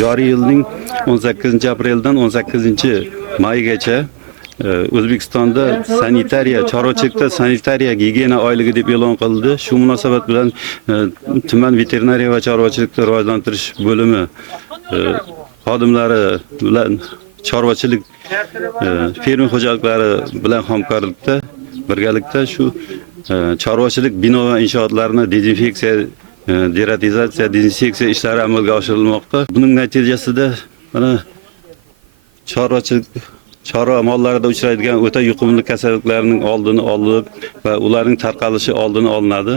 joriy yilning 18-apreldan 18-maygacha O'zbekistonda chorvachilikda sanitariya gigiyena oyligi deb e'lon qildi. Shu munosabat bilan tuman veterinariya va chorvachilikni rivojlantirish bo'limi xodimlari bilan chorvachilik fermer xo'jaliklari bilan hamkorlikda birgalikda shu chorvachilik bino va inshootlarini dezinfeksiya, deratizatsiya, dezinseksiya ishlari amalga oshirilmoqda. Buning natijasida mana chorva mollarida uchraydigan o'ta yuqumli kasalliklarning oldini olib va ularning tarqalishi oldini olinadi.